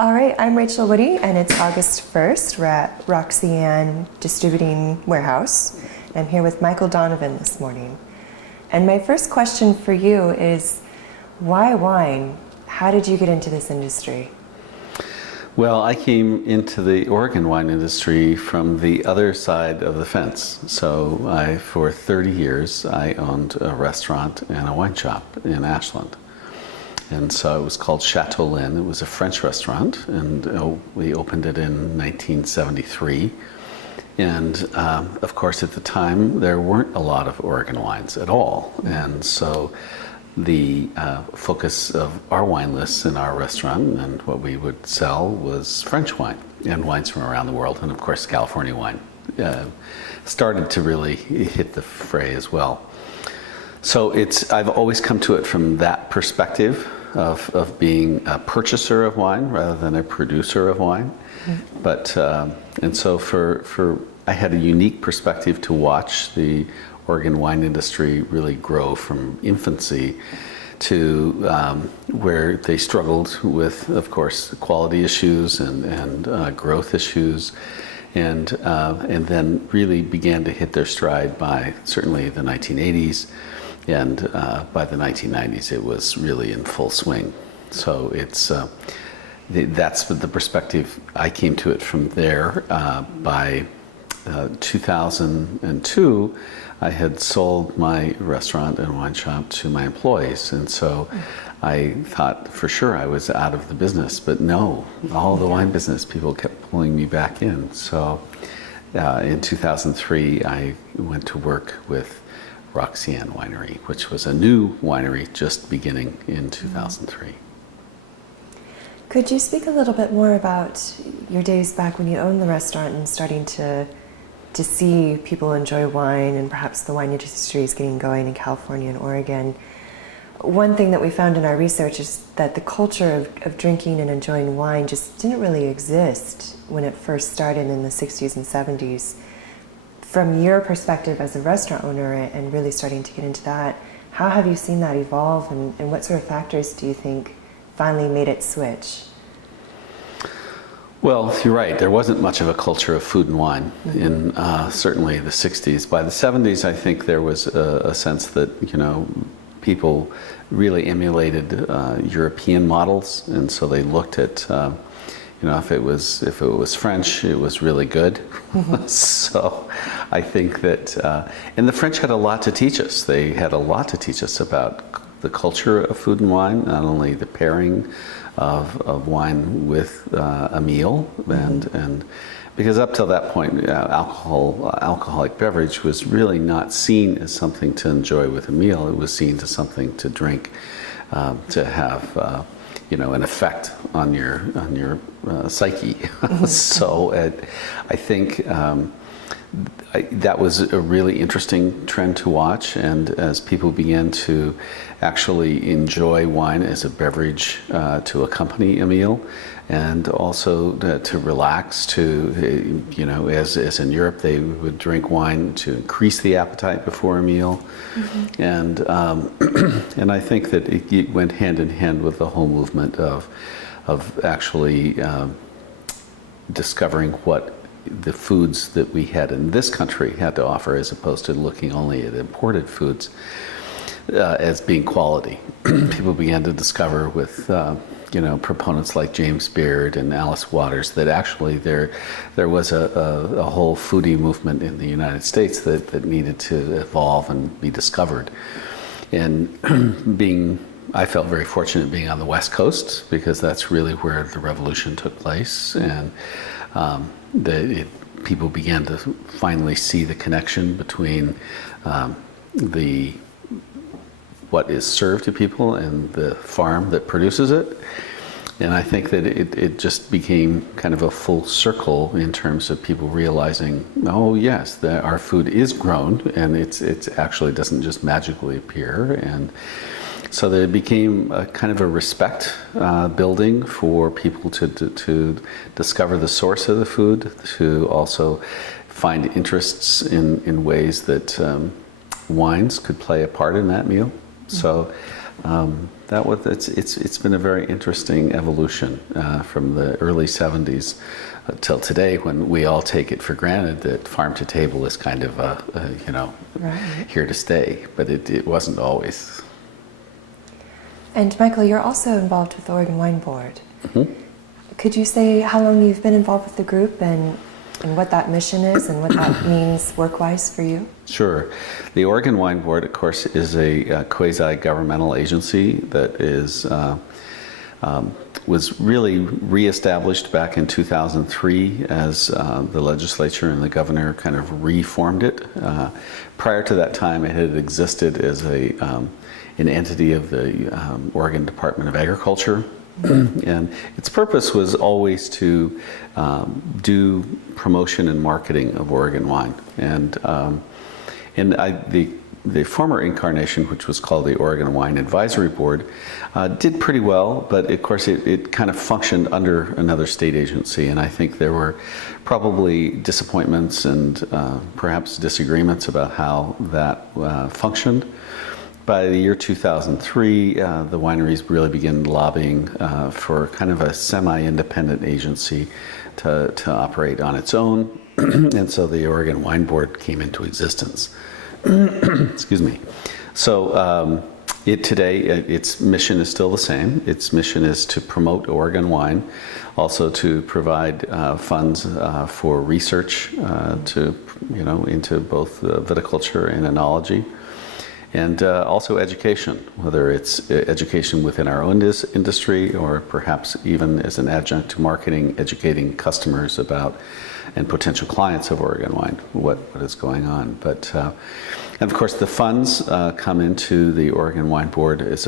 All right, I'm Rachael Woody, and it's August 1st. We're at RoxyAnn Distributing Warehouse. I'm here with Michael Donovan this morning. And my first question for you is, why wine? How did you get into this industry? Well, I came into the Oregon wine industry from the other side of the fence. So for 30 years, I owned a restaurant and a wine shop in Ashland. And so it was called Chateau Lynn. It was a French restaurant, and we opened it in 1973. And of course, at the time, there weren't a lot of Oregon wines at all. And so the focus of our wine lists in our restaurant and what we would sell was French wine and wines from around the world. And of course, California wine started to really hit the fray as well. So I've always come to it from that perspective of being a purchaser of wine rather than a producer of wine. Mm-hmm. But and so I had a unique perspective to watch the Oregon wine industry really grow from infancy to where they struggled with, of course, quality issues and growth issues, and then really began to hit their stride by certainly the 1980s. And by the 1990s, it was really in full swing. So that's the perspective I came to it from there. By 2002, I had sold my restaurant and wine shop to my employees. And so I thought for sure I was out of the business, but no, all the wine business people kept pulling me back in. So in 2003, I went to work with RoxyAnn Winery, which was a new winery just beginning in 2003. Could you speak a little bit more about your days back when you owned the restaurant and starting to see people enjoy wine, and perhaps the wine industry is getting going in California and Oregon? One thing that we found in our research is that the culture of drinking and enjoying wine just didn't really exist when it first started in the 60s and 70s. From your perspective as a restaurant owner and really starting to get into that, how have you seen that evolve, and what sort of factors do you think finally made it switch? Well, you're right. There wasn't much of a culture of food and wine in certainly the 60s. By the 70s, I think there was a sense that, people really emulated European models, and so they looked at if it was French, it was really good. So I think that, and the French had a lot to teach us. They had a lot to teach us about the culture of food and wine, not only the pairing of wine with a meal, and because up till that point, alcoholic beverage was really not seen as something to enjoy with a meal. It was seen as something to drink, to have an effect on your psyche. So I think that was a really interesting trend to watch, and as people began to actually enjoy wine as a beverage to accompany a meal, and also to relax, as in Europe they would drink wine to increase the appetite before a meal. Mm-hmm. And I think that it went hand in hand with the whole movement of actually discovering what the foods that we had in this country had to offer, as opposed to looking only at imported foods as being quality. People began to discover with proponents like James Beard and Alice Waters that actually there was a whole foodie movement in the United States that needed to evolve and be discovered. And I felt very fortunate being on the West Coast, because that's really where the revolution took place, and people began to finally see the connection between what is served to people and the farm that produces it. And I think that it just became kind of a full circle in terms of people realizing, oh yes, that our food is grown, and it's actually doesn't just magically appear. And so there became a kind of a respect building for people to discover the source of the food, to also find interests in ways that wines could play a part in that meal. So It's been a very interesting evolution from the early 70s till today, when we all take it for granted that farm to table is kind of Right. here to stay, but it wasn't always. And Michael, you're also involved with the Oregon Wine Board. Mm-hmm. Could you say how long you've been involved with the group and what that mission is and what that means work-wise for you? Sure. The Oregon Wine Board, of course, is a quasi-governmental agency that was really reestablished back in 2003 as the legislature and the governor kind of reformed it. Prior to that time, it had existed as an entity of the Oregon Department of Agriculture. And its purpose was always to do promotion and marketing of Oregon wine. And the former incarnation, which was called the Oregon Wine Advisory Board, did pretty well, but of course it kind of functioned under another state agency, and I think there were probably disappointments and perhaps disagreements about how that functioned. By the year 2003, the wineries really began lobbying for kind of a semi-independent agency to operate on its own, and so the Oregon Wine Board came into existence. Excuse me. So today, its mission is still the same. Its mission is to promote Oregon wine, also to provide funds for research into both viticulture and enology, and also education, whether it's education within our own industry or perhaps even as an adjunct to marketing, educating customers about and potential clients of Oregon wine, what is going on. But and of course, the funds come into the Oregon Wine Board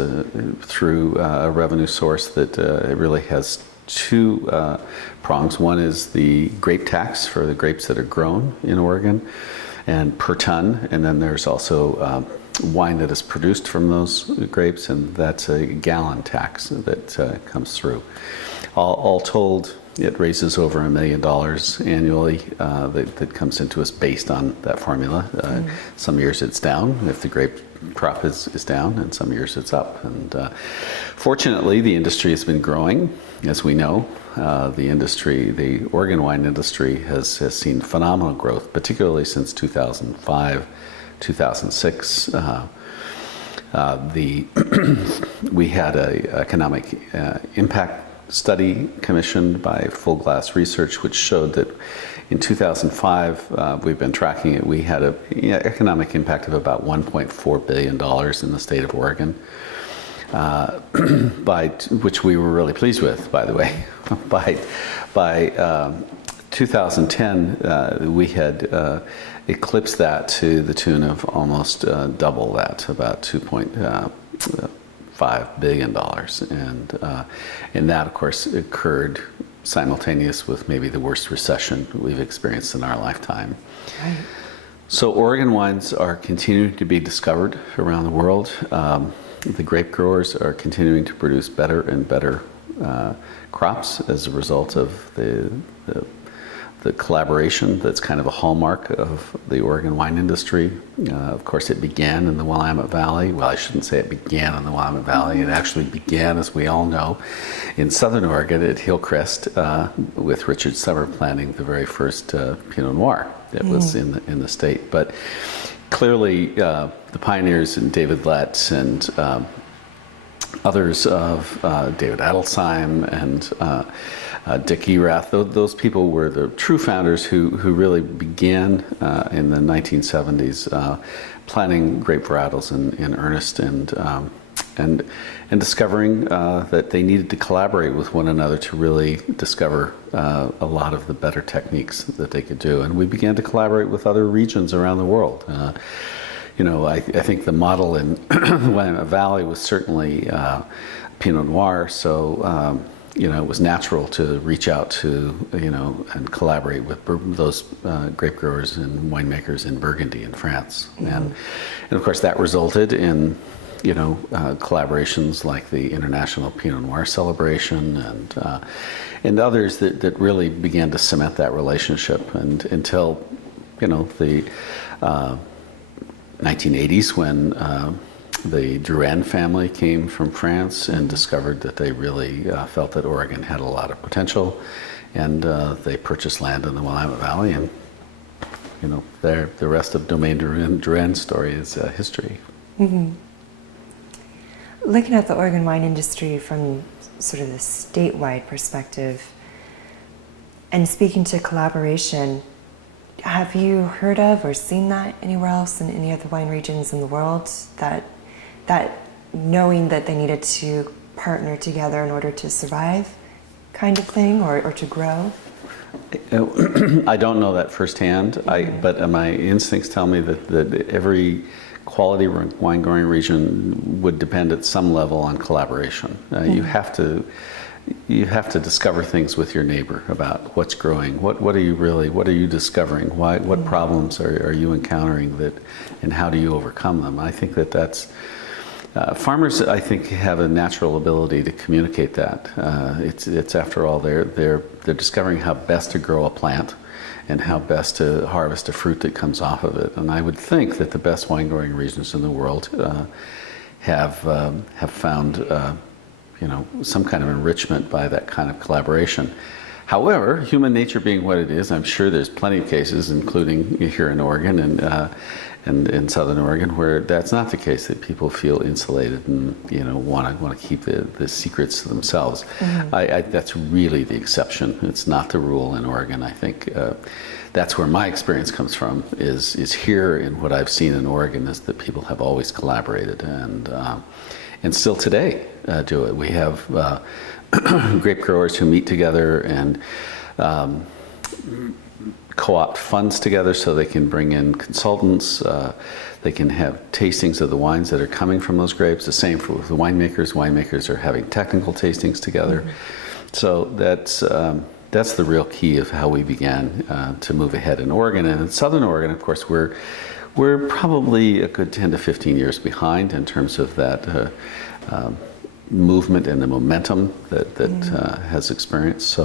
through a revenue source that it really has two prongs. One is the grape tax for the grapes that are grown in Oregon, and per ton, and then there's also wine that is produced from those grapes, and that's a gallon tax that comes through. All told, it raises over $1 million annually that comes into us based on that formula. Some years it's down if the grape crop is down, and some years it's up. And fortunately, the industry has been growing, as we know. The Oregon wine industry has seen phenomenal growth, particularly since 2005, 2006. We had an economic impact study commissioned by Full Glass Research, which showed that in 2005, we've been tracking it, we had an economic impact of about $1.4 billion in the state of Oregon, which we were really pleased with, by the way. By 2010, we had eclipsed that to the tune of almost double that, about $2.5 billion. And that, of course, occurred simultaneous with maybe the worst recession we've experienced in our lifetime. Right. So Oregon wines are continuing to be discovered around the world. The grape growers are continuing to produce better and better crops as a result of the collaboration that's kind of a hallmark of the Oregon wine industry. Of course, it began in the Willamette Valley. Well, I shouldn't say it began in the Willamette Valley. It actually began, as we all know, in Southern Oregon at Hillcrest with Richard Summer planting the very first Pinot Noir that was in the state. But clearly, the pioneers in David Letts and others of David Adelsheim and Dick Erath, those people were the true founders who really began in the 1970s planting grape varietals in earnest and discovering that they needed to collaborate with one another to really discover a lot of the better techniques that they could do. And we began to collaborate with other regions around the world. I think the model in the Willamette Valley was certainly Pinot Noir, so it was natural to reach out to, and collaborate with those grape growers and winemakers in Burgundy in France. And of course that resulted in, collaborations like the International Pinot Noir Celebration and others that really began to cement that relationship, and until, the 1980s when The Drouin family came from France and discovered that they really felt that Oregon had a lot of potential, and they purchased land in the Willamette Valley, and the rest of Domaine Drouin's story is history. Mm-hmm. Looking at the Oregon wine industry from sort of the statewide perspective, and speaking to collaboration, have you heard of or seen that anywhere else in any other wine regions in the world, that knowing that they needed to partner together in order to survive kind of thing, or to grow? I don't know that firsthand, but my instincts tell me that every quality wine growing region would depend at some level on collaboration. You have to discover things with your neighbor about what's growing. What are you discovering? What problems are you encountering and how do you overcome them? I think that's farmers, I think, have a natural ability to communicate that. It's after all, they're discovering how best to grow a plant and how best to harvest a fruit that comes off of it. And I would think that the best wine growing regions in the world have found some kind of enrichment by that kind of collaboration. However, human nature being what it is, I'm sure there's plenty of cases, including here in Oregon and in Southern Oregon, where that's not the case, that people feel insulated and want to keep the secrets to themselves. Mm-hmm. That's really the exception. It's not the rule in Oregon. I think that's where my experience comes from. Is here in what I've seen in Oregon is that people have always collaborated and still today do it. We have grape growers who meet together and co-opt funds together so they can bring in consultants. They can have tastings of the wines that are coming from those grapes. The same for the winemakers. Winemakers are having technical tastings together. Mm-hmm. So that's the real key of how we began to move ahead in Oregon. And in Southern Oregon, of course, we're probably a good 10 to 15 years behind in terms of that movement and the momentum that has experienced.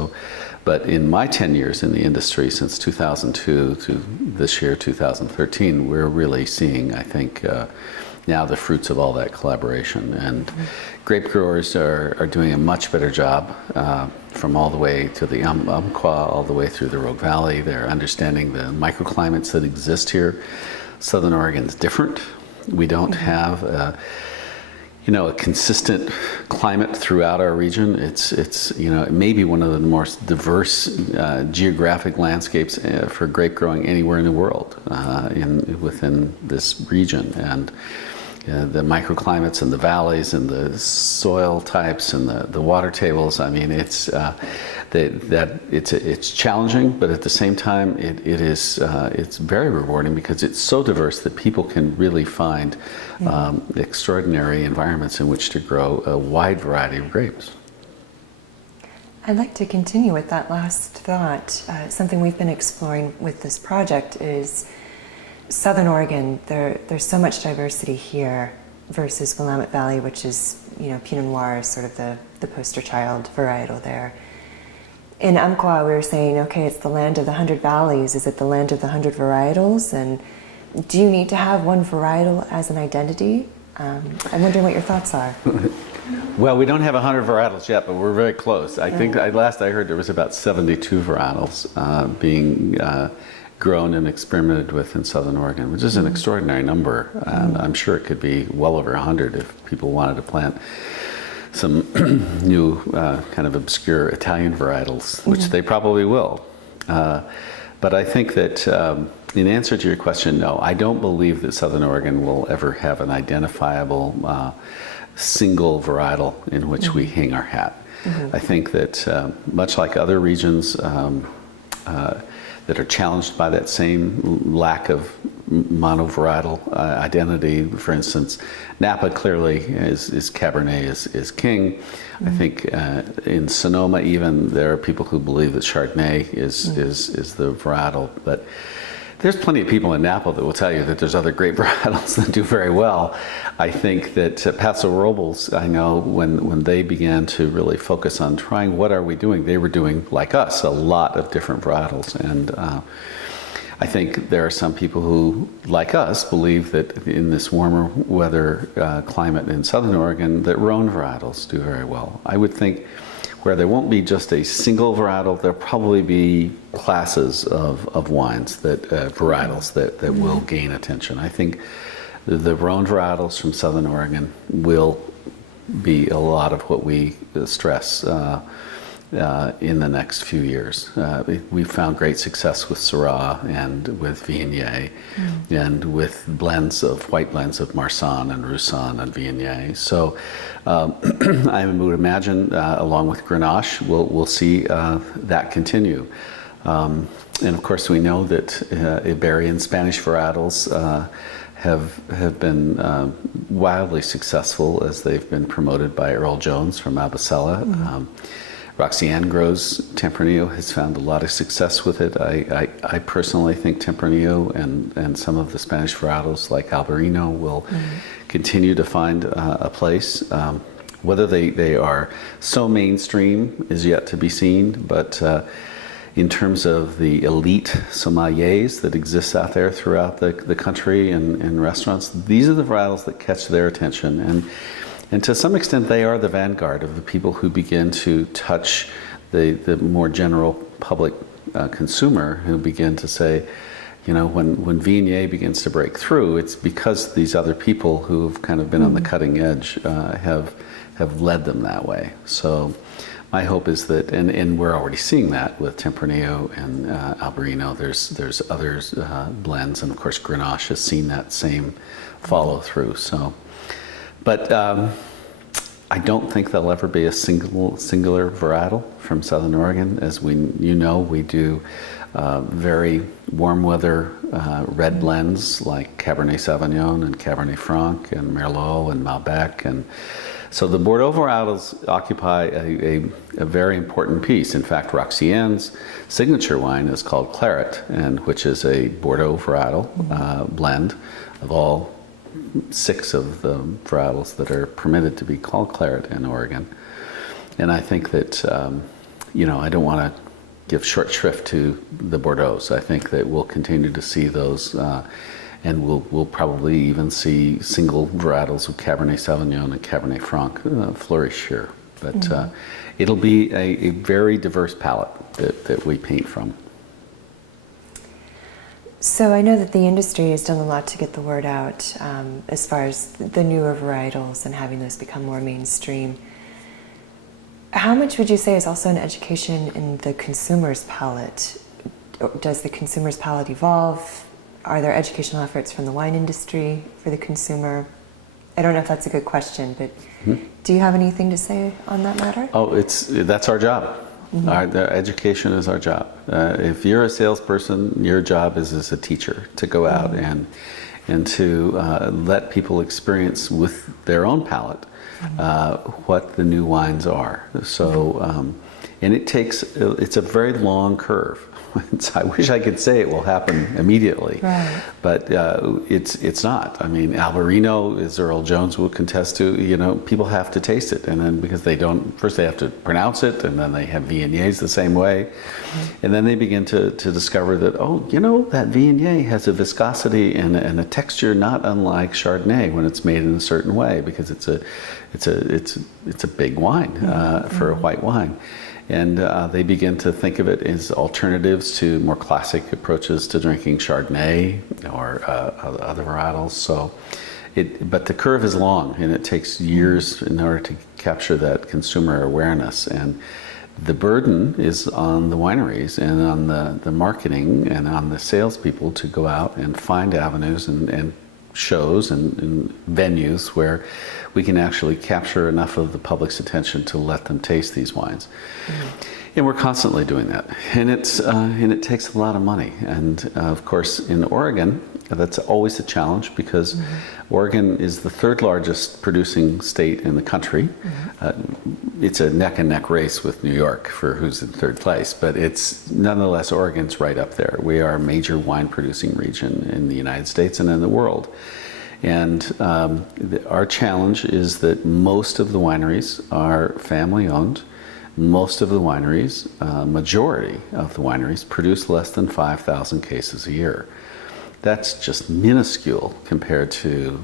But in my 10 years in the industry, since 2002 to this year, 2013, we're really seeing, I think, now the fruits of all that collaboration. And grape growers are doing a much better job from all the way to the Umpqua, all the way through the Rogue Valley. They're understanding the microclimates that exist here. Southern Oregon's different. We don't have a consistent climate throughout our region. It's it may be one of the most diverse geographic landscapes for grape growing anywhere in the world within this region. And the microclimates and the valleys and the soil types and the water tables. I mean, it's challenging, but at the same time, it's very rewarding because it's so diverse that people can really find extraordinary environments in which to grow a wide variety of grapes. I'd like to continue with that last thought. Something we've been exploring with this project is Southern Oregon. There's so much diversity here versus Willamette Valley, which is, Pinot Noir is sort of the poster child varietal there. In Umpqua, we were saying, okay, it's the land of the 100 valleys. Is it the land of the 100 varietals? And do you need to have one varietal as an identity? I'm wondering what your thoughts are. Well, we don't have 100 varietals yet, but we're very close. I think last I heard there was about 72 varietals being grown and experimented with in Southern Oregon, which is an extraordinary number. And I'm sure it could be well over 100 if people wanted to plant some new kind of obscure Italian varietals, which they probably will. But I think that in answer to your question, no, I don't believe that Southern Oregon will ever have an identifiable single varietal in which we hang our hat. I think that much like other regions that are challenged by that same lack of monovarietal identity. For instance, Napa clearly is Cabernet is king. I think in Sonoma even there are people who believe that Chardonnay is the varietal, but there's plenty of people in Napa that will tell you that there's other great varietals that do very well. I think that Paso Robles, I know when they began to really focus on trying what are we doing, they were doing, like us, a lot of different varietals. And I think there are some people who, like us, believe that in this warmer weather climate in Southern Oregon, that Rhone varietals do very well. I would think where there won't be just a single varietal, there'll probably be classes of wines, varietals that will gain attention. I think the Rhone varietals from Southern Oregon will be a lot of what we stress in the next few years. We've found great success with Syrah and with Viognier and with white blends of Marsanne and Roussanne and Viognier. So I would imagine, along with Grenache, we'll see that continue. And of course, we know that Iberian Spanish varietals have been wildly successful as they've been promoted by Earl Jones from Albacela. RoxyAnn grows Tempranillo, has found a lot of success with it. I personally think Tempranillo and some of the Spanish varietals like Albarino will continue to find a place. Whether they are so mainstream is yet to be seen, but in terms of the elite sommeliers that exist out there throughout the country and in restaurants, these are the varietals that catch their attention. And to some extent, they are the vanguard of the people who begin to touch the more general public consumer, who begin to say, when Viognier begins to break through, it's because these other people who have kind of been on the cutting edge have led them that way. So my hope is that, and we're already seeing that with Tempranillo and Albarino. There's others blends, and of course Grenache has seen that same follow through. So. But I don't think there'll ever be a singular varietal from Southern Oregon. As we do very warm weather red blends like Cabernet Sauvignon and Cabernet Franc and Merlot and Malbec. And so the Bordeaux varietals occupy a very important piece. In fact, RoxyAnn's signature wine is called Claret, which is a Bordeaux varietal blend of all 6 of the varietals that are permitted to be called Claret in Oregon. And I think that, I don't want to give short shrift to the Bordeaux. I think that we'll continue to see those, and we'll probably even see single varietals of Cabernet Sauvignon and Cabernet Franc flourish here. But it'll be a very diverse palette that we paint from. So I know that the industry has done a lot to get the word out as far as the newer varietals and having those become more mainstream. How much would you say is also an education in the consumer's palate? Does the consumer's palate evolve? Are there educational efforts from the wine industry for the consumer? I don't know if that's a good question, but do you have anything to say on that matter? Oh, that's our job. The education is our job. If you're a salesperson, your job is as a teacher to go out and to let people experience with their own palate what the new wines are. So, and it's a very long curve. I wish I could say it will happen immediately, but it's not. I mean, Albarino, as Earl Jones will contest to, people have to taste it, and then because first they have to pronounce it, and then they have Viogniers the same way, and then they begin to discover that that Viognier has a viscosity and a texture not unlike Chardonnay when it's made in a certain way, because it's a big wine for a white wine. And they begin to think of it as alternatives to more classic approaches to drinking Chardonnay or other varietals. So, but the curve is long, and it takes years in order to capture that consumer awareness. And the burden is on the wineries and on the marketing and on the salespeople to go out and find avenues and shows and venues where we can actually capture enough of the public's attention to let them taste these wines. And we're constantly doing that. And it takes a lot of money. And of course, in Oregon, that's always a challenge, because Oregon is the 3rd largest producing state in the country. It's a neck and neck race with New York for who's in 3rd place, but it's nonetheless, Oregon's right up there. We are a major wine producing region in the United States and in the world. And our challenge is that most of the wineries are family owned. most of the wineries, majority of the wineries, produce less than 5,000 cases a year. That's just minuscule compared to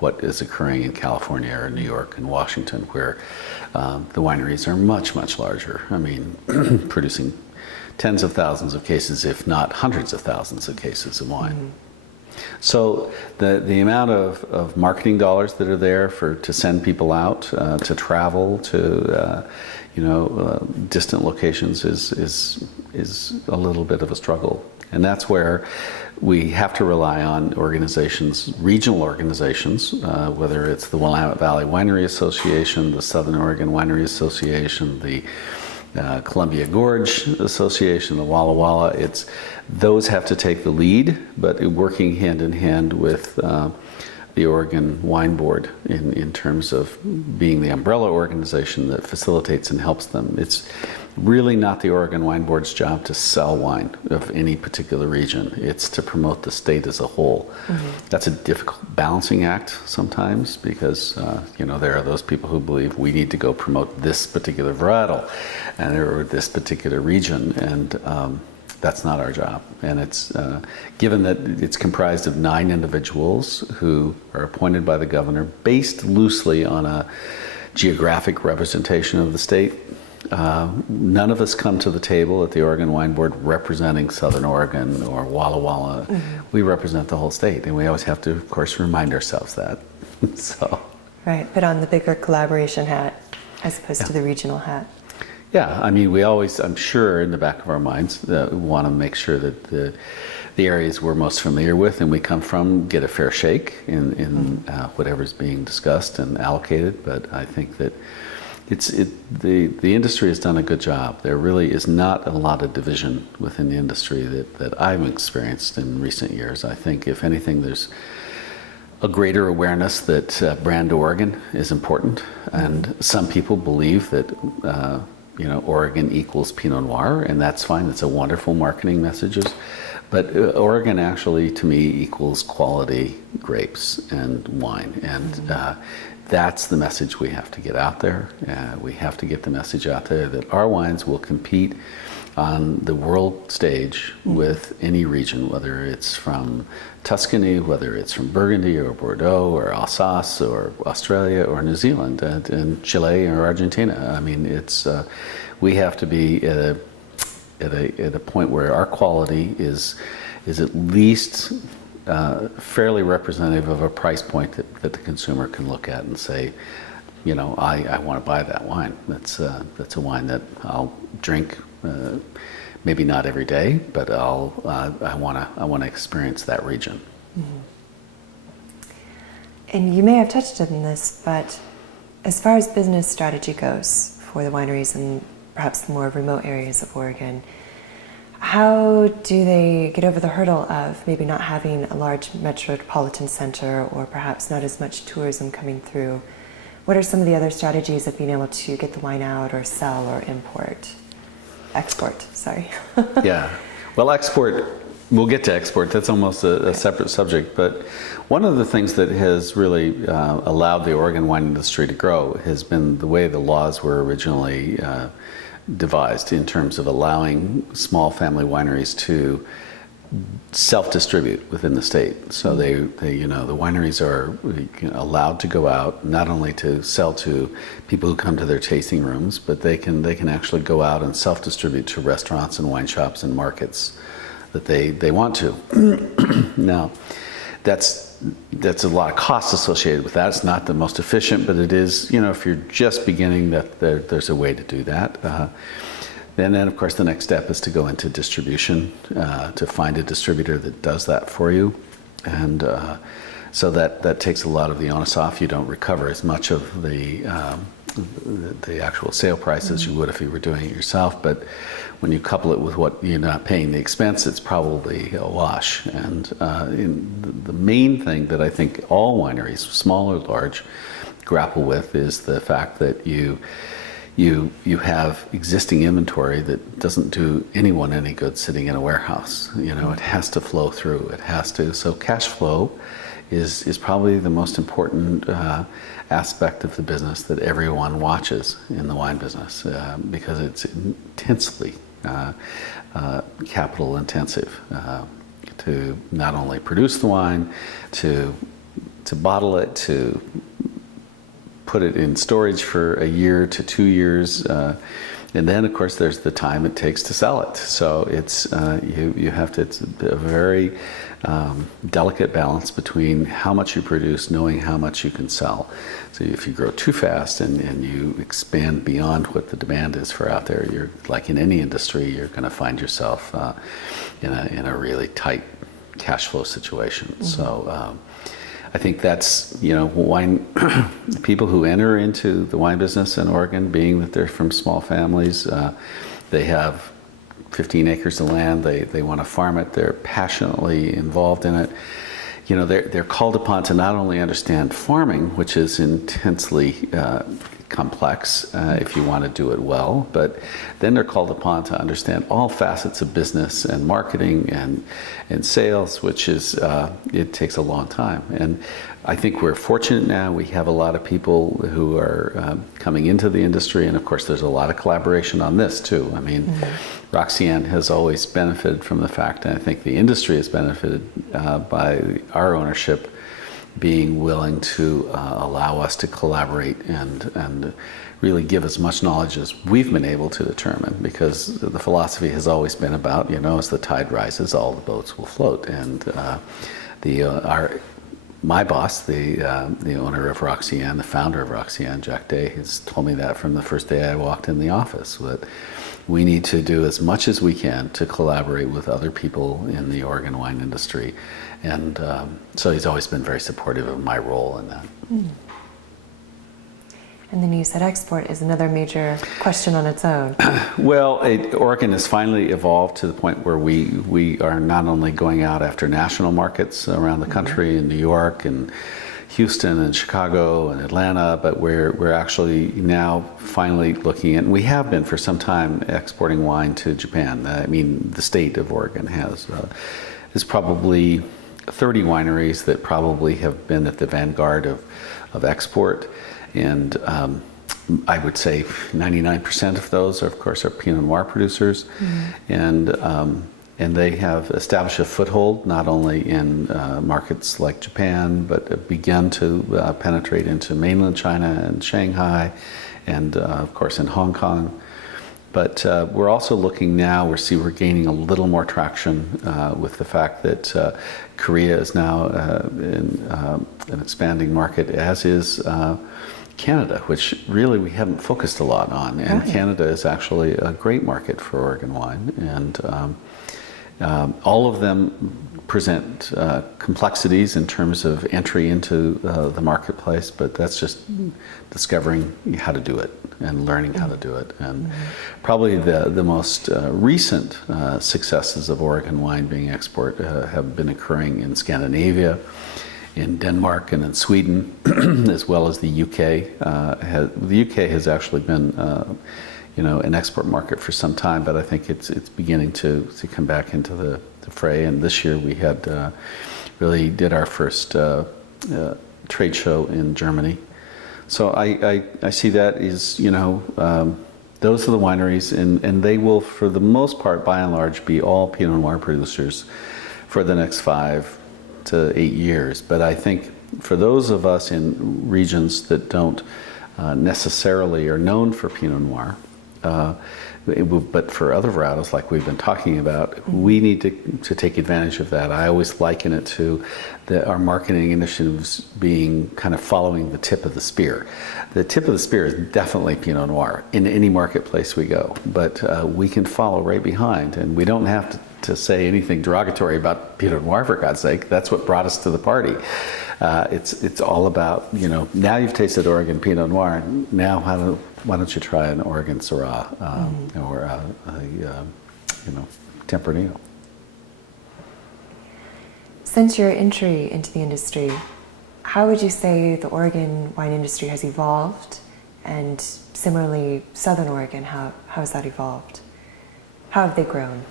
what is occurring in California or New York and Washington, where the wineries are much, much larger. I mean, producing tens of thousands of cases, if not hundreds of thousands of cases of wine. Mm-hmm. So the amount of marketing dollars that are there to send people out, to travel to distant locations is a little bit of a struggle. And that's where we have to rely on organizations, regional organizations, whether it's the Willamette Valley Winery Association, the Southern Oregon Winery Association, the Columbia Gorge Association, the Walla Walla. Those have to take the lead, but working hand in hand with the Oregon Wine Board in terms of being the umbrella organization that facilitates and helps them. It's really not the Oregon Wine Board's job to sell wine of any particular region. It's to promote the state as a whole. Mm-hmm. That's a difficult balancing act sometimes because there are those people who believe we need to go promote this particular varietal or this particular region, and that's not our job. And it's given that it's comprised of 9 individuals who are appointed by the governor based loosely on a geographic representation of the state. None of us come to the table at the Oregon Wine Board representing Southern Oregon or Walla Walla. Mm-hmm. We represent the whole state, and we always have to, of course, remind ourselves that. So, right, put on the bigger collaboration hat as opposed to the regional hat. Yeah, I mean, we always, I'm sure in the back of our minds, want to make sure that the areas we're most familiar with and we come from get a fair shake in whatever's being discussed and allocated. But I think that the industry has done a good job. There really is not a lot of division within the industry that I've experienced in recent years. I think, if anything, there's a greater awareness that brand Oregon is important, and some people believe that Oregon equals Pinot Noir, and that's fine. That's a wonderful marketing messages. But Oregon actually, to me, equals quality grapes and wine, and that's the message we have to get out there. We have to get the message out there that our wines will compete on the world stage with any region, whether it's from Tuscany, whether it's from Burgundy or Bordeaux or Alsace or Australia or New Zealand and Chile or Argentina. I mean, we have to be at a point where our quality is at least fairly representative of a price point that the consumer can look at and say, I want to buy that wine. That's a wine that I'll drink. Maybe not every day, but I want to experience that region. Mm-hmm. And you may have touched on this, but as far as business strategy goes for the wineries in perhaps the more remote areas of Oregon, how do they get over the hurdle of maybe not having a large metropolitan center or perhaps not as much tourism coming through? What are some of the other strategies of being able to get the wine out or sell or export, sorry. Yeah, well, we'll get to export, that's almost a separate subject, but one of the things that has really allowed the Oregon wine industry to grow has been the way the laws were originally devised in terms of allowing small family wineries to self-distribute within the state. So the wineries are allowed to go out not only to sell to people who come to their tasting rooms, but they can actually go out and self-distribute to restaurants and wine shops and markets that they want to. Now, that's a lot of costs associated with that. It's not the most efficient, but it is, if you're just beginning, that there's a way to do that. And then, of course, the next step is to go into distribution, to find a distributor that does that for you. And so that takes a lot of the onus off. You don't recover as much of the actual sale price as you would if you were doing it yourself. But when you couple it with what you're not paying the expense, it's probably a wash. And the main thing that I think all wineries, small or large, grapple with is the fact that you have existing inventory that doesn't do anyone any good sitting in a warehouse. It has to flow through. It has to. So cash flow is probably the most important aspect of the business that everyone watches in the wine business, because it's intensely capital intensive to not only produce the wine, to bottle it, to put it in storage for a year to 2 years, and then of course there's the time it takes to sell it. So it's you have to, it's a very delicate balance between how much you produce, knowing how much you can sell. So if you grow too fast and you expand beyond what the demand is for out there, you're, like in any industry, you're going to find yourself in a really tight cash flow situation. Mm-hmm. So I think that's, wine people who enter into the wine business in Oregon, being that they're from small families, they have 15 acres of land, they want to farm it, they're passionately involved in it. They're called upon to not only understand farming, which is intensely complex if you want to do it well, but then they're called upon to understand all facets of business and marketing and sales, which is, it takes a long time. And I think we're fortunate now. We have a lot of people who are coming into the industry, and of course there's a lot of collaboration on this too. I mean, mm-hmm. RoxyAnn has always benefited from the fact, and I think the industry has benefited by our ownership being willing to allow us to collaborate and really give as much knowledge as we've been able to determine, because the philosophy has always been about, as the tide rises, all the boats will float. And my boss, the owner of RoxyAnn, the founder of RoxyAnn, Jack Day, has told me that from the first day I walked in the office, that we need to do as much as we can to collaborate with other people in the Oregon wine industry. And so he's always been very supportive of my role in that. Mm. And then you said export is another major question on its own. Well, Oregon has finally evolved to the point where we are not only going out after national markets around the country, mm-hmm. in New York and Houston and Chicago and Atlanta, but we're actually now finally looking at, and we have been for some time, exporting wine to Japan. I mean, the state of Oregon has probably 30 wineries that probably have been at the vanguard of export. And I would say 99% of those, of course, are Pinot Noir producers. Mm-hmm. And they have established a foothold not only in markets like Japan, but begun to penetrate into mainland China and Shanghai, and of course in Hong Kong. But we're also looking now, we're gaining a little more traction with the fact that Korea is now an expanding market, as is Canada, which really we haven't focused a lot on. And right. Canada is actually a great market for Oregon wine. And all of them present complexities in terms of entry into the marketplace, but that's just discovering how to do it and learning how to do it. And probably the most recent successes of Oregon wine being export have been occurring in Scandinavia, in Denmark, and in Sweden, as well as the UK. The UK has actually been an export market for some time, but I think it's beginning to come back into the fray. And this year we had really did our first trade show in Germany. So I see that as, those are the wineries, and they will, for the most part, by and large, be all Pinot Noir producers for the next 5 to 8 years. But I think for those of us in regions that don't necessarily are known for Pinot Noir, but for other varietals like we've been talking about, we need to take advantage of that. I always liken it to our marketing initiatives being kind of following the tip of the spear. The tip of the spear is definitely Pinot Noir in any marketplace we go, but we can follow right behind, and we don't have to say anything derogatory about Pinot Noir, for God's sake. That's what brought us to the party. It's all about, now you've tasted Oregon Pinot Noir, now why don't you try an Oregon Syrah or a Tempranillo? Since your entry into the industry, how would you say the Oregon wine industry has evolved? And similarly, Southern Oregon, how has that evolved? How have they grown?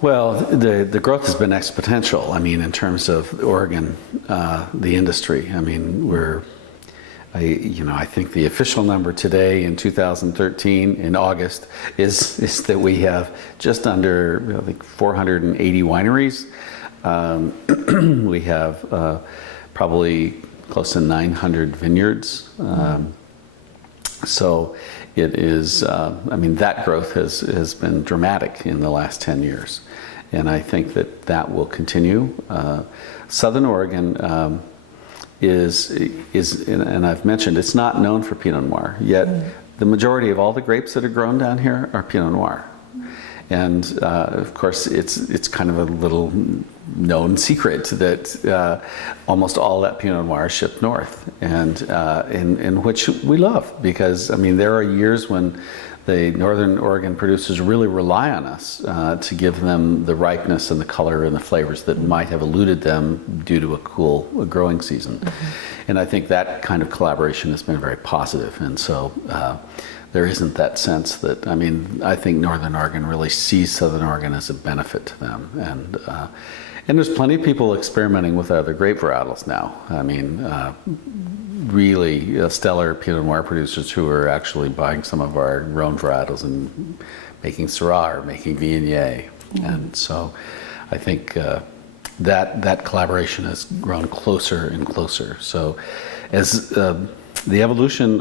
Well, the growth has been exponential. I mean, in terms of Oregon, the industry. I mean, I think the official number today in 2013 in August is that we have just under, I think, 480 wineries. We have probably close to 900 vineyards. So it is, I mean, that growth has been dramatic in the last 10 years. And I think that will continue. Southern Oregon is, and I've mentioned, it's not known for Pinot Noir, yet the majority of all the grapes that are grown down here are Pinot Noir. And of course, it's kind of a little known secret that almost all that Pinot Noir is shipped north, and in which we love, because I mean there are years when the Northern Oregon producers really rely on us to give them the ripeness and the color and the flavors that might have eluded them due to a cool growing season. And I think that kind of collaboration has been very positive, and so. There isn't that sense that, I mean, I think Northern Oregon really sees Southern Oregon as a benefit to them. And there's plenty of people experimenting with other grape varietals now. I mean, really stellar Pinot Noir producers who are actually buying some of our grown varietals and making Syrah or making Viognier. And so I think that collaboration has grown closer and closer. So as the evolution,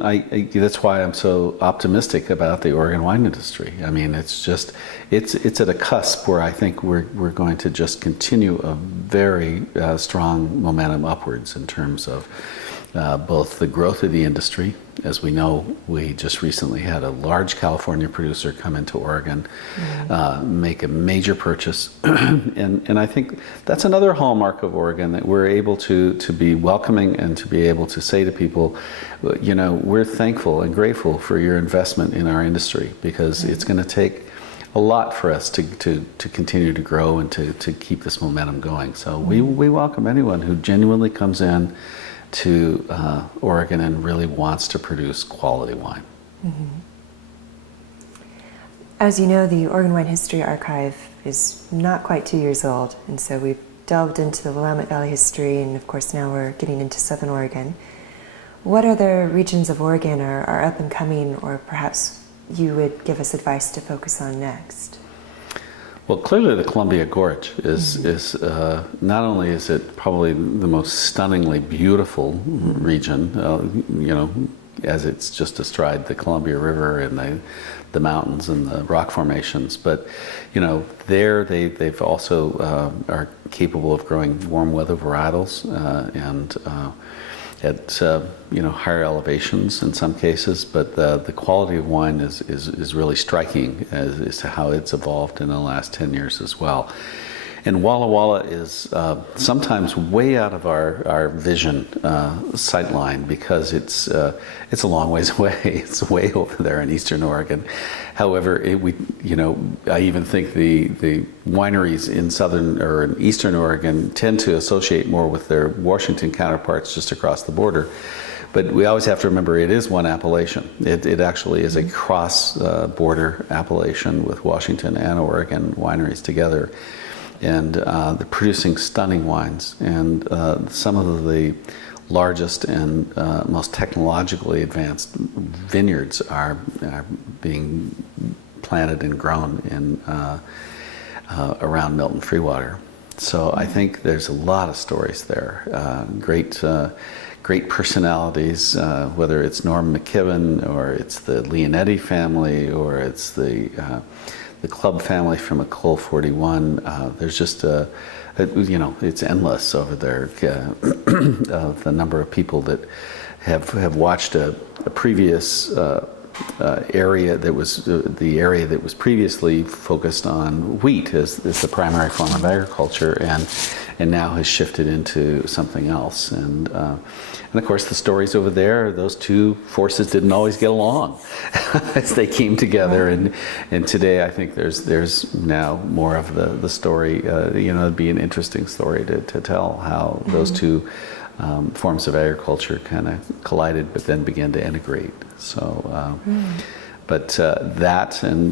that's why I'm so optimistic about the Oregon wine industry. I mean, it's at a cusp where I think we're going to just continue a very strong momentum upwards in terms of both the growth of the industry. As we know, we just recently had a large California producer come into Oregon, make a major purchase. and I think that's another hallmark of Oregon, that we're able to be welcoming and to be able to say to people, you know, we're thankful and grateful for your investment in our industry, because it's going to take a lot for us to continue to grow and to keep this momentum going. So we welcome anyone who genuinely comes in to Oregon and really wants to produce quality wine. As you know, the Oregon Wine History Archive is not quite 2 years old, and so we've delved into the Willamette Valley history, and of course now we're getting into Southern Oregon. What other regions of Oregon are up and coming, or perhaps you would give us advice to focus on next? Well, clearly the Columbia Gorge is not only is it probably the most stunningly beautiful region, you know, as it's just astride the Columbia River and the mountains and the rock formations, but you know, they've also are capable of growing warm weather varietals and at you know, higher elevations in some cases, but the quality of wine is really striking as to how it's evolved in the last 10 years as well. And Walla Walla is sometimes way out of our vision sightline, because it's a long ways away. It's way over there in Eastern Oregon. However, I even think the wineries in Southern or in Eastern Oregon tend to associate more with their Washington counterparts just across the border. But we always have to remember it is one appellation. It actually is a cross-border appellation with Washington and Oregon wineries together. And they're producing stunning wines, and some of the largest and most technologically advanced vineyards are being planted and grown in around Milton Freewater. So I think there's a lot of stories there. Great personalities, whether it's Norm McKibben or it's the Leonetti family or it's the Club family from a Cole 41. There's just it's endless over there. The number of people that have watched a previous area that was the area that was previously focused on wheat as the primary form of agriculture, and now has shifted into something else. And of course, the stories over there, those two forces didn't always get along as they came together. And today, I think there's now more of the story. It'd be an interesting story to tell how those two forms of agriculture kind of collided, but then began to integrate. So, but that and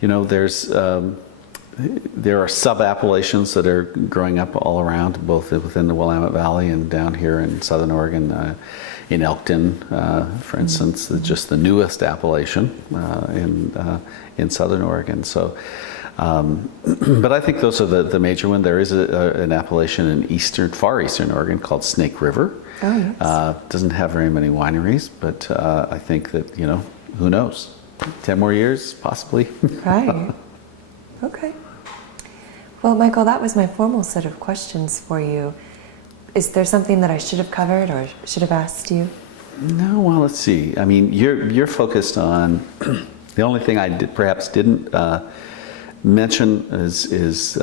there's there are sub-appellations that are growing up all around, both within the Willamette Valley and down here in Southern Oregon, in Elkton, for instance, just the newest appellation in Southern Oregon. So, but I think those are the major one. There is an appellation in far eastern Oregon called Snake River. Oh, yes. Doesn't have very many wineries, but I think that, who knows? 10 more years, possibly. Right. Okay. Well, Michael, that was my formal set of questions for you. Is there something that I should have covered or should have asked you? No, well, let's see. I mean, you're focused on, the only thing I perhaps didn't mention is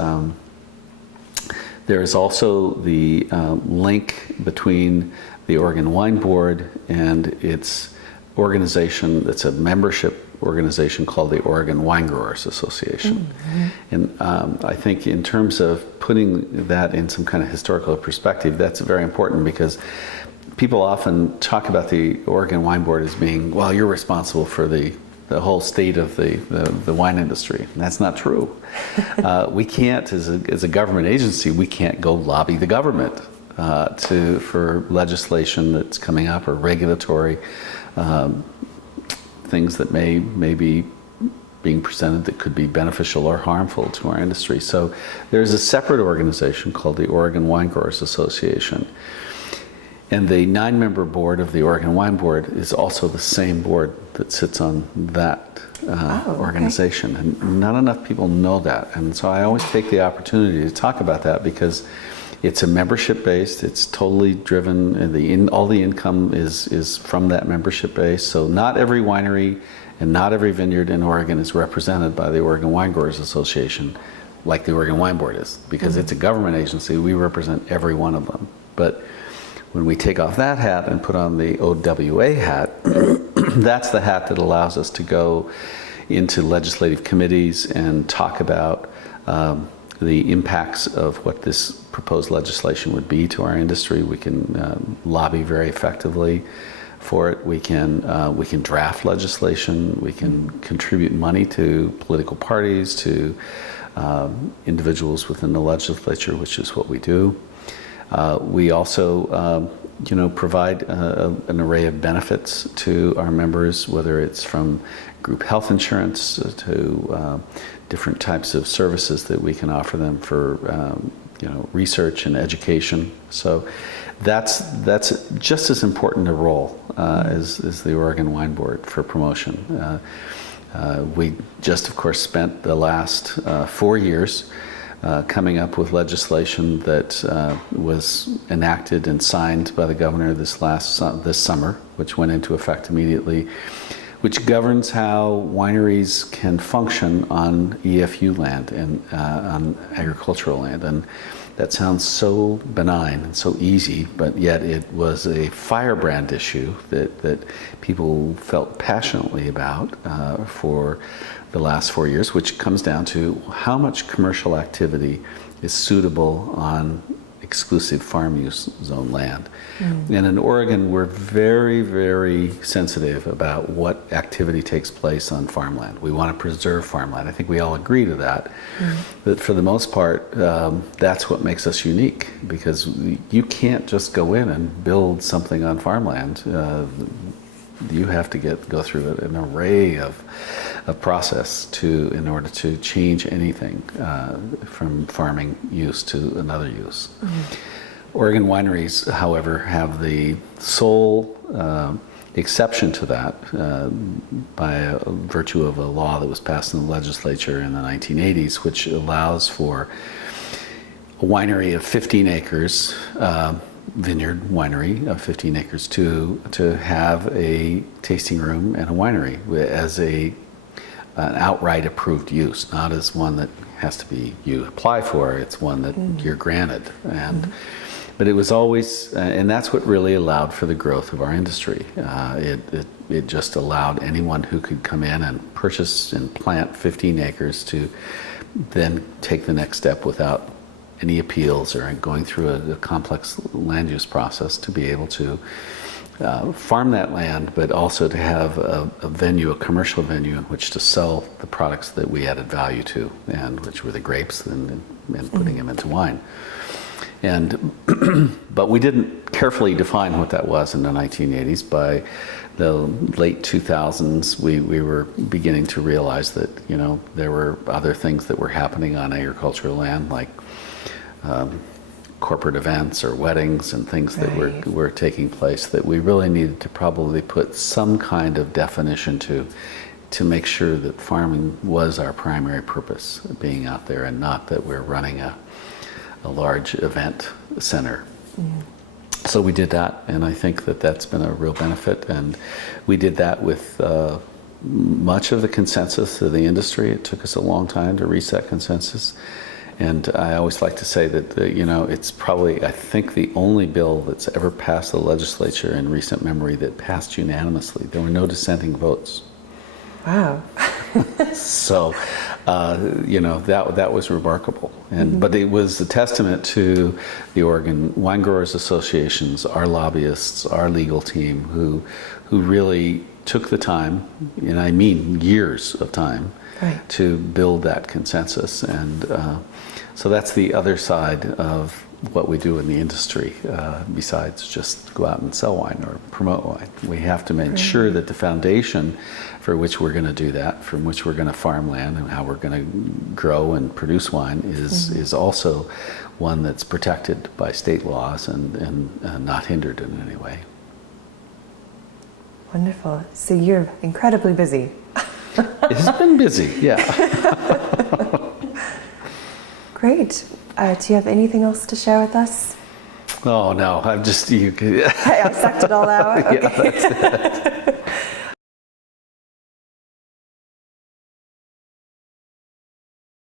there is also the link between the Oregon Wine Board and its organization that's a membership organization called the Oregon Wine Growers Association. Mm-hmm. And I think in terms of putting that in some kind of historical perspective, that's very important because people often talk about the Oregon Wine Board as being, well, you're responsible for the whole state of the wine industry. And that's not true. We can't, as a government agency, we can't go lobby the government for legislation that's coming up or regulatory things that may be being presented that could be beneficial or harmful to our industry. So there's a separate organization called the Oregon Wine Growers Association. And the 9-member board of the Oregon Wine Board is also the same board that sits on that organization. And not enough people know that. And so I always take the opportunity to talk about that because it's a membership based, it's totally driven, and all the income is from that membership base. So not every winery and not every vineyard in Oregon is represented by the Oregon Wine Growers Association like the Oregon Wine Board is. Because it's a government agency, we represent every one of them. But when we take off that hat and put on the OWA hat, that's the hat that allows us to go into legislative committees and talk about the impacts of what this proposed legislation would be to our industry. We can lobby very effectively for it. We can draft legislation. We can contribute money to political parties, to individuals within the legislature, which is what we do. We also, provide an array of benefits to our members, whether it's from group health insurance to different types of services that we can offer them for, research and education. So that's just as important a role as the Oregon Wine Board for promotion. We just, of course, spent the last 4 years coming up with legislation that was enacted and signed by the governor this summer, which went into effect immediately, which governs how wineries can function on EFU land and on agricultural land. And that sounds so benign and so easy, but yet it was a firebrand issue that people felt passionately about for the last 4 years, which comes down to how much commercial activity is suitable on exclusive farm use zone land. And in Oregon, we're very, very sensitive about what activity takes place on farmland. We want to preserve farmland. I think we all agree to that. But for the most part, that's what makes us unique, because you can't just go in and build something on farmland. You have to go through an array of process in order to change anything from farming use to another use. Oregon wineries, however, have the sole exception to that by virtue of a law that was passed in the legislature in the 1980s, which allows for a winery of 15 acres, vineyard winery of 15 acres to have a tasting room and a winery as an outright approved use, not as one that has to be you apply for. It's one that you're granted. And but it was always, and that's what really allowed for the growth of our industry. It just allowed anyone who could come in and purchase and plant 15 acres to then take the next step without any appeals or going through a complex land use process to be able to farm that land, but also to have a venue, a commercial venue in which to sell the products that we added value to, and which were the grapes and putting them into wine. And but we didn't carefully define what that was in the 1980s. By the late 2000s, we were beginning to realize that, you know, there were other things that were happening on agricultural land, like corporate events or weddings and things that were taking place, that we really needed to probably put some kind of definition to make sure that farming was our primary purpose, being out there, and not that we're running a large event center. So we did that, and I think that that's been a real benefit. And we did that with much of the consensus of the industry. It took us a long time to reach that consensus. And I always like to say that, you know, it's probably, I think, the only bill that's ever passed the legislature in recent memory that passed unanimously. There were no dissenting votes. Wow. So, you know, that was remarkable. And but it was a testament to the Oregon Wine Growers Associations, our lobbyists, our legal team, who really took the time, and I mean years of time, to build that consensus. And so that's the other side of what we do in the industry, besides just go out and sell wine or promote wine. We have to make sure that the foundation for which we're going to do that, from which we're going to farm land and how we're going to grow and produce wine is also one that's protected by state laws and not hindered in any way. Wonderful. So you're incredibly busy. It's been busy, yeah. Great. Do you have anything else to share with us? Oh no, I'm just you. I've sucked it all out. Okay. Yeah, that's it.